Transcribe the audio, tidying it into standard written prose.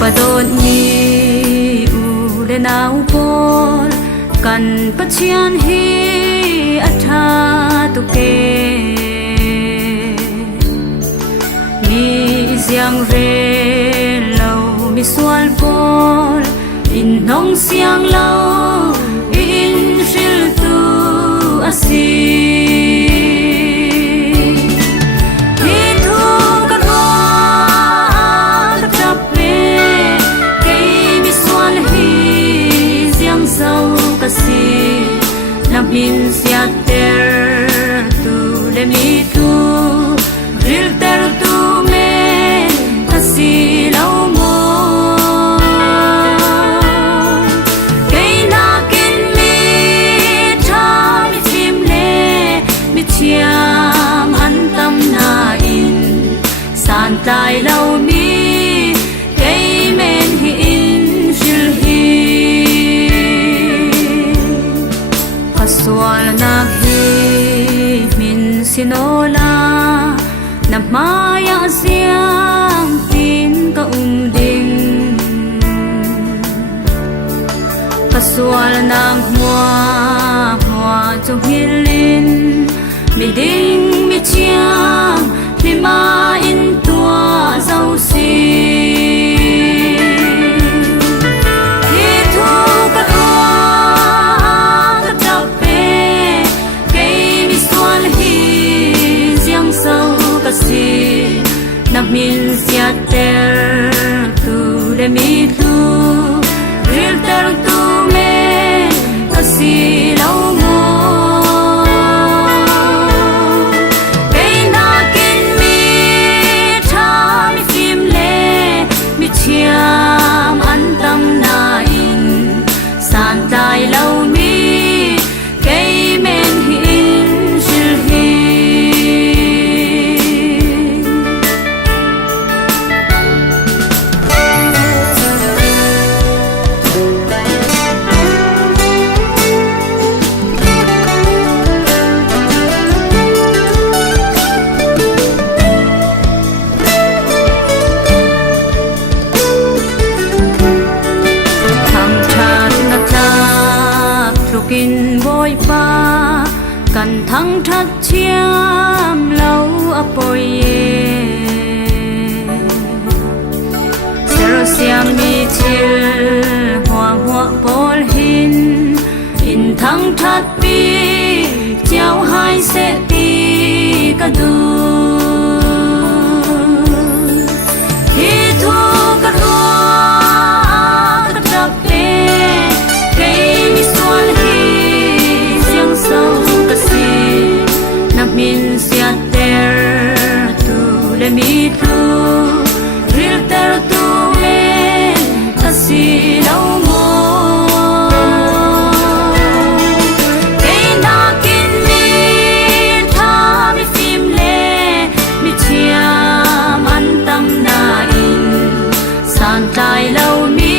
padon ni u le nau pol kan pachian hi atha tu ke mi siang re lâu mi sual pol in nong siang lâu in shil tu asi min sia ter tu le mi tu ril ter tu me asi lo mo kei na kin mi tha mi chim le mi chiam an tam na in san tai lo mi kei men hi in shil hi sual nak hi min sinola na maya siang tin ka ding pasual nang mua cho hilin mi ding mi chiang mi ma in tua dâu si min sia ter tu le mi tu ril ter tu me asi lo mo kei na kin mi tha mi phim le mi chiam an tam na in san tai lo mi kei men hi in shil hi kin boy pa kan thang that chiam lâu apoi sero siam mi thil hoa hoa pol hin in thang that pi chiao hai se ti ka du hi thu ka ro ka trap pe kei mi sual min sia ter tu le mi tu ril ter tu me asi lo mo kei na kin mi tha mi phim le mi chiam an tam na in san tai lo mi